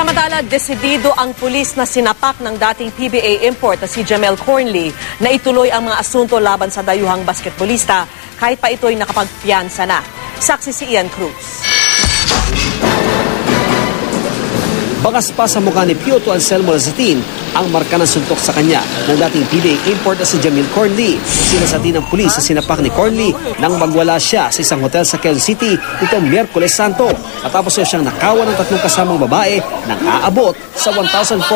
Samantala, desidido ang pulis na sinapak ng dating PBA import na si Jamel Cornely na ituloy ang mga asunto laban sa dayuhang basketbolista kahit pa ito'y nakapagpiyansa na. Saksi si Ian Cruz. Bakas pa sa mukha ni Piotr Anselmo Lazatin ang marka ng suntok sa kanya ng dating PBA import na si Jamel Cornely. Sinasatin ng pulis sa sinapak ni Cornely nang magwala siya sa isang hotel sa Quezon City nitong Miyerkules Santo. Matapos siyang nakawan ng 3 kasamang babae nang aabot sa $1,400.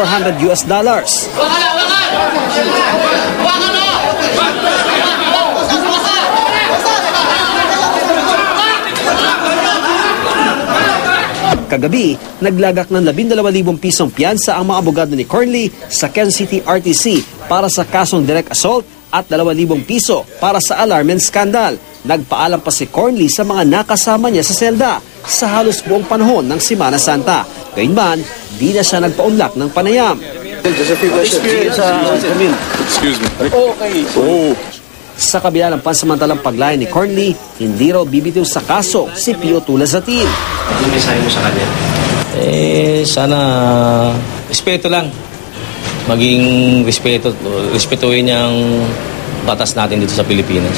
Kagabi, naglagak ng 12,000 pisong piyansa ang mga abogado ni Cornely sa Quezon City RTC para sa kasong direct assault at 2,000 piso para sa alarm and scandal. Nagpaalam pa si Cornely sa mga nakasama niya sa selda sa halos buong panahon ng Semana Santa. Gayunman, di na siya nagpaunlak ng panayam. Excuse me. Okay. Oh. Sa kabila ng pansamantalang paglaya ni Cornely, hindi raw bibitiw sa kaso si Piotr Lazatin. Ano mensahe mo sa kanya? Sana respeto lang. Maging respetuhin niya ang batas natin dito sa Pilipinas.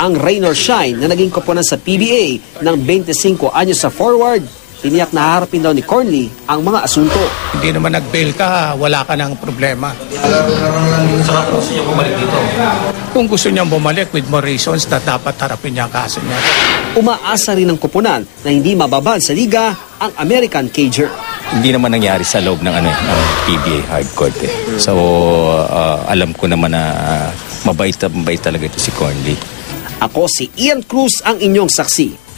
Ang rain or shine na naging koponan sa PBA ng 25 anyos sa forward, tiniyak na haharapin daw ni Cornely ang mga asunto. Hindi naman nag-bail ka, wala ka ng problema. Saka kung gusto niya bumalik dito? Kung gusto niyang bumalik with more reasons na dapat harapin niya ang kaso niya. Umaasa rin ng koponan na hindi mababan sa liga ang American Cager. Hindi naman nangyari sa loob ng PBA hard court eh. So alam ko naman na mabait talaga ito si Cornely. Ako si Ian Cruz ang inyong saksi.